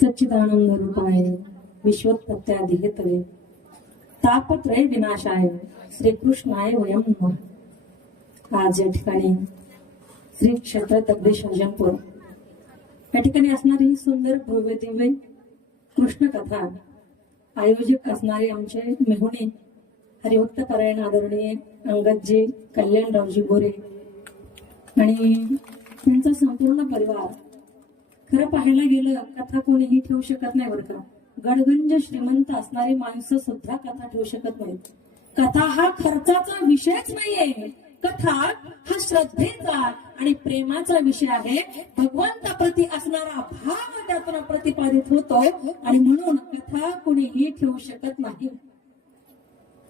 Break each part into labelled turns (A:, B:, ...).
A: सच्चिदानंद रूपाय विश्वत्पत्त्याधिहेतवे तापत्रय विनाशाय. श्रीकृष्णाय वयम नमः. आज या ठिकाणी श्री क्षेत्र दगडेश हजनपूर या ठिकाणी असणारी ही सुंदर भव्य दिव्य कृष्ण कथा आयोजक असणारे आमचे मेहुणे हरिभक्त परायण आदरणीय अंगदजी कल्याणरावजी गोरे आणि त्यांचा संपूर्ण परिवार खरं पाहायला गेलं कथा कोणीही ठेवू शकत नाही बरं का. गडगंज श्रीमंत असणारी माणसं सुद्धा कथा ठेवू शकत नाहीत. कथा हा खर्चाचा विषयच नाहीये. कथा हा श्रद्धेचा आणि प्रेमाचा विषय आहे. भगवंताप्रती असणारा भाव त्यातून प्रतिपादित होतो आणि म्हणून कथा कोणीही ठेवू शकत नाही.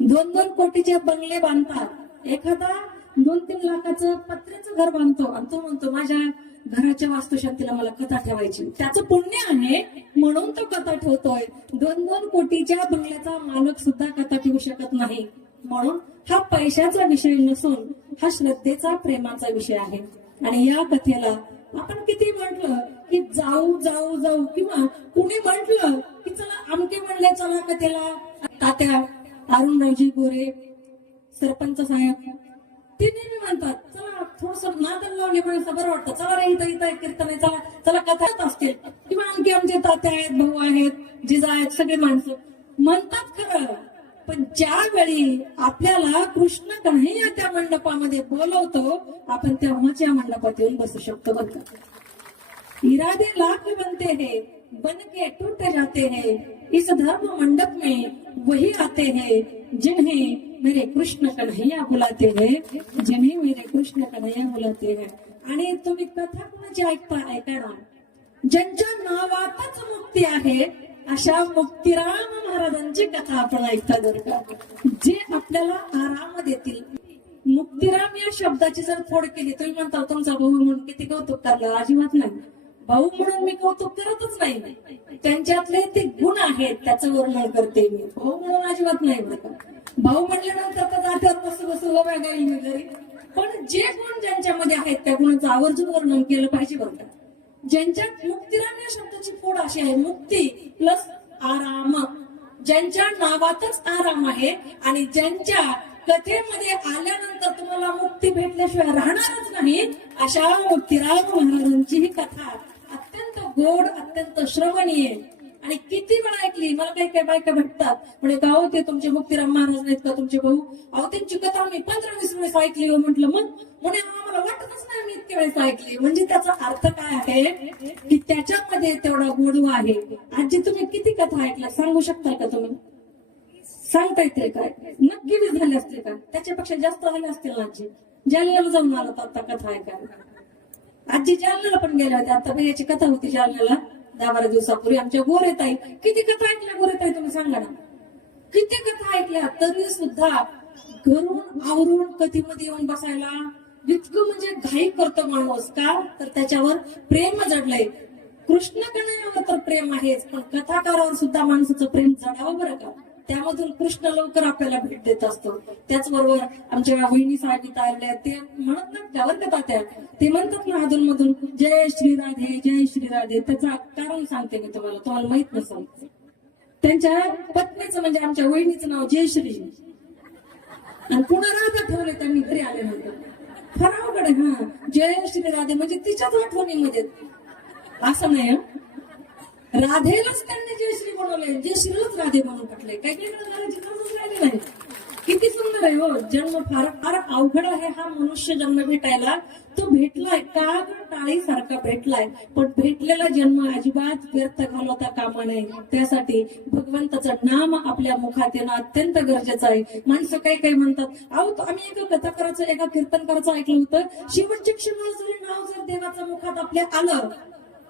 A: दोन दोन कोटीचे बंगले बांधतात. एखादा दोन तीन लाखाचं पत्र्याचं घर बांधतो आणि तो म्हणतो माझ्या घराच्या वास्तुशांतीला मला कथा ठेवायची. त्याचं पुण्य आहे म्हणून तो कथा ठेवतोय. दोन दोन कोटीच्या बंगल्याचा मालक सुद्धा कथा ठेवू शकत नाही. म्हणून हा पैशाचा विषय नसून हा श्रद्धेचा प्रेमाचा विषय आहे. आणि या कथेला आपण किती म्हटलं की जाऊ जाऊ जाऊ किंवा कुणी म्हटलं की चला आमके म्हणले चला कथेला. तात्या अरुणरावजी गोरे सरपंच साहेब ते नेहमी म्हणतात थोडस नादन लावले म्हणजे बरं वाटतं. चला रे इथं इथं कीर्तन आहे. चला चला कथाच असतील. किंवा आणखी आमचे तात्या आहेत भाऊ आहेत जिजा आहेत सगळे माणसं. म्हणतात खरं पण ज्यावेळी आपल्याला कृष्ण कन्हैया त्या मंडपामध्ये बोलवतो आपण तेव्हाच या मंडपात येऊन बसू शकतो बघ इरादे लाख बनते हैं बन के टूट जाते हैं इस धर्म मंडप में वही आते हैं जिन्हें मेरे कृष्ण कन्हैया बुलाते हैं जिन्हें मेरे कृष्ण कन्हैया बुलाते हैं। आणि तुम्ही कथा कुणाची ऐकता ऐका ना ज्यांच्या नावातच मुक्ती आहे अशा मुक्तिराम महाराजांची कथा आपण ऐकता जर का. जे आपल्याला आराम देतील. मुक्तिराम या शब्दाची जर फोड केली तुम्ही म्हणता तुमचा भाऊ म्हणून किती कौतुक करलं? अजिबात नाही. भाऊ म्हणून मी कौतुक करतच नाही. त्यांच्यातले ते गुण आहेत त्याचं वर्णन करते मी. भाऊ म्हणून अजिबात नाही बरं भाऊ म्हणल्यानंतर तर जात्यावर बसू बसू उभ्या वगैरे पण जे गुण ज्यांच्यामध्ये आहेत त्या गुणाचं आवर्जून वर्णन केलं पाहिजे बरं का? ज्यांच्यात मुक्तिराम या शब्दाची फोड अशी आहे मुक्ती प्लस आराम. ज्यांच्या नावातच आराम आहे आणि ज्यांच्या कथेमध्ये आल्यानंतर तुम्हाला मुक्ती भेटल्याशिवाय राहणारच नाही अशा मुक्तिराम महाराजांची ही कथा अत्यंत गोड अत्यंत श्रवणीय आणि किती वेळा ऐकली मला काही काही बायका भेटतात. म्हणजे हो ते तुमचे मुक्तीराम महाराज नाहीत का तुमचे भाऊ? अहो त्यांची कथा मी पंधरा वीस वेळेस ऐकली हो म्हटलं. मग म्हणे आम्हाला वाटतच नाही मी इतके वेळेस ऐकली. म्हणजे त्याचा अर्थ काय आहे? की त्याच्यामध्ये तेवढा गोडवा आहे. आजी तुम्ही किती कथा ऐकल्या? सांगू शकता का तुम्ही? सांगता येते काय नक्की वीस झाले असते का? त्याच्यापेक्षा जास्त झाले असतील आजी? जालन्याला जाऊन आला होता आता कथा ऐकायला. आजी जालन्याला पण गेल्या होत्या. आता याची कथा होती जालन्याला? दहा बारा दिवसापूर्वी आमच्या गोरेत आई किती कथा ऐकल्या गोरेत आई तुम्ही सांगा ना. किती कथा ऐकल्या. तरी सुद्धा घरून आवरून कधीमध्ये येऊन बसायला इतकं म्हणजे घाई करतो माणूस का? तर त्याच्यावर प्रेम जडलंय. कृष्ण कन्हैयावर तर प्रेम आहेच पण कथाकारावर सुद्धा माणसाचं प्रेम जडावं बरं का? त्यामधून कृष्ण लवकर आपल्याला भेट देत असतो. त्याचबरोबर आमच्या वहिनी साहेब इथं आलेल्या ते म्हणत ना त्यावर का त्या ते म्हणतात ना अधून मधून जय श्री राधे जय श्री राधे त्याचा कारण सांगते मी तुम्हाला तुम्हाला माहीत नसेल. त्यांच्या पत्नीचं म्हणजे आमच्या वहिनीचं नाव जयश्री. आणि पुन्हा राधा ठेवले त्यांनी घरी आल्यानंतर. फार अवघड हा. जयश्री राधे म्हणजे तिच्याच आठवणीमध्ये. असं नाही राधेलाच त्यांनी जयश्री बनवले जयश्रीलाच राधे म्हणून म्हटले काही वेगळं राहिली नाही. किती सुंदर आहे हो. जन्म फार फार अवघड आहे हा मनुष्य जन्म भेटायला. तो भेटलाय का? आईसारखा सारखा भेटलाय पण भेटलेला जन्म अजिबात व्यर्थ घालवता कामा नये. त्यासाठी भगवंताचं नाम आपल्या मुखात येणं अत्यंत गरजेचं आहे. माणसं काही काही म्हणतात? अहो आम्ही एका कथाकाराचं एका कीर्तनकाराचं ऐकलं होतं. शेवटच्या क्षणाला जरी नाव जर देवाच्या मुखात आपल्या आलं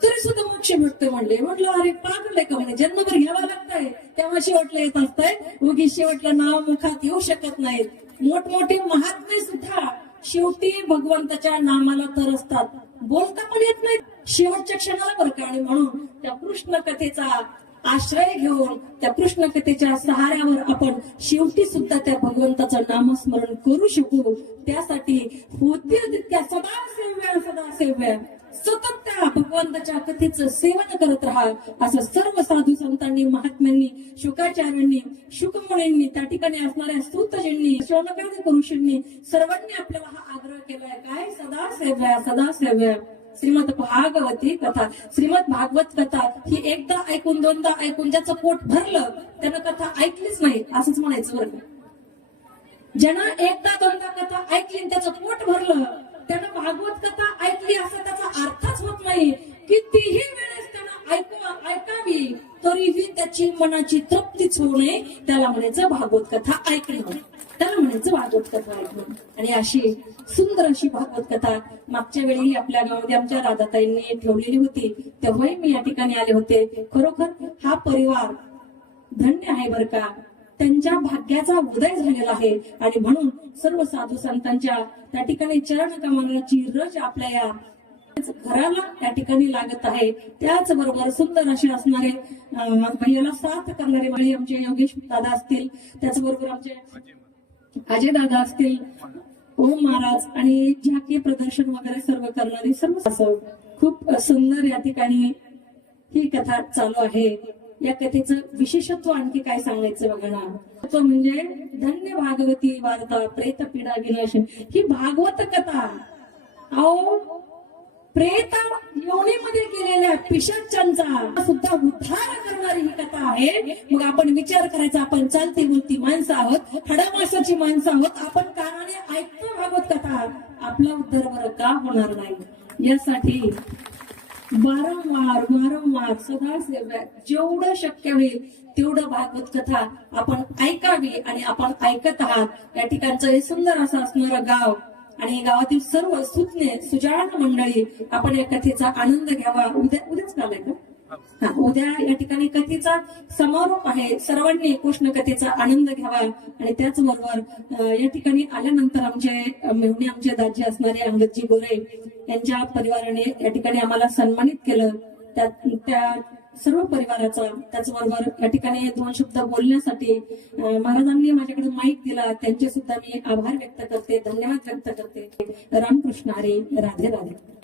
A: तरी सुद्धा मोक्ष भेटतोय म्हणले. म्हटलं अरे पागलंय का म्हणे? जन्मभर घ्यावा लागतंय. तेव्हा शेवटला येत असतंय. उगी शेवटला नाव मुखात येऊ शकत नाहीत. मोठमोठे महात्मे सुद्धा शेवटी भगवंताच्या नामाला तरसतात. बोलता पण येत नाही शेवटच्या क्षणाला बरं का? आणि म्हणून त्या कृष्ण कथेचा आश्रय घेऊन त्या कृष्ण कथेच्या सहाऱ्यावर आपण शेवटी सुद्धा त्या भगवंताचं नामस्मरण करू शकू. त्यासाठी होते तितक्या सदा सेव्या सदा सेव्या सतत त्या भगवंताच्या कथेचं सेवन करत राहा असं सर्व साधू संतांनी महात्म्यांनी शुकाचार्यांनी शुकमुळेंनी त्या ठिकाणी असणाऱ्या सूतजींनी शौनकादी ऋषींनी सर्वांनी आपल्याला हा आग्रह केलाय. काय? सदा सेव्या सदा सेव्या श्रीमद भागवती कथा. श्रीमद भागवत कथा ही एकदा ऐकून दोनदा ऐकून ज्याचं पोट भरलं त्यानं कथा ऐकलीच नाही असंच म्हणायचं बरं ज्यानं एकदा दोनदा कथा ऐकली त्याचं पोट भरलं त्यानं भागवत कथा ऐकली असा त्याचा अर्थच होत नाही. कितीही वेळेस त्यानं ऐकू ऐकावी तरीही त्याची मनाची तृप्तीच होऊ नये. त्याला म्हणायचं भागवत कथा ऐकणं. त्याला म्हणायचं भागवत कथा ऐकणं. आणि अशी सुंदर अशी भागवत कथा मागच्या वेळी आपल्या गावामध्ये आमच्या राधाताईंनी ठेवलेली होती. तेव्हाही मी या ठिकाणी आले होते. खरोखर हा परिवार धन्य आहे बर का? त्यांच्या भाग्याचा उदय झालेला आहे. आणि म्हणून सर्व साधू संतांच्या त्या ठिकाणी चरण कमलाची रज आपल्या या घराला त्या ठिकाणी लागत आहे. त्याचबरोबर सुंदर असे असणारे भैयाला साथ करणारे म्हणजे आमचे योगेश दादा असतील. त्याचबरोबर आमचे अजय दादा असतील. ओम महाराज आणि झाकी प्रदर्शन वगैरे सर्व करणारे सर्व असं खूप सुंदर या ठिकाणी ही कथा चालू आहे. या कथेचं विशेषत्व आणखी काय सांगायचं बघा ना तो म्हणजे धन्य भागवती वार्ता प्रेत पीडा विनाशन. ही भागवत कथा. अहो प्रेत योनीमध्ये गेलेल्या पिशाच्यांचा सुद्धा उद्धार करणारी ही कथा आहे. मग आपण विचार करायचा आपण चालती बोलती माणसं आहोत हडामासाची माणसं आहोत आपण कानाने ऐकतो भागवत कथा. आपला उद्धार बरं का होणार नाही? यासाठी वारंवार वारंवार सदा जेवढं शक्य होईल तेवढं भागवत कथा आपण ऐकावी आणि आपण ऐकत आहात. या ठिकाणचं हे सुंदर असं असणारं गाव आणि गावातील सर्व सुज्ञ सुजाण मंडळी आपण या कथेचा आनंद घ्यावा. उद्या उद्याच का? उद्या या ठिकाणी कथेचा समारोप आहे. सर्वांनी कृष्ण कथेचा आनंद घ्यावा. आणि त्याचबरोबर या ठिकाणी आल्यानंतर आमचे अं, मेहुणे आमचे दाजी असणारे अंगदजी गोरे यांच्या परिवाराने या ठिकाणी आम्हाला सन्मानित केलं. त्या त्या सर्व परिवाराचा त्याचबरोबर या ठिकाणी दोन शब्द बोलण्यासाठी महाराजांनी माझ्याकडे माईक दिला. त्यांचे सुद्धा मी आभार व्यक्त करते धन्यवाद व्यक्त करते. रामकृष्ण हरे राधे राधे.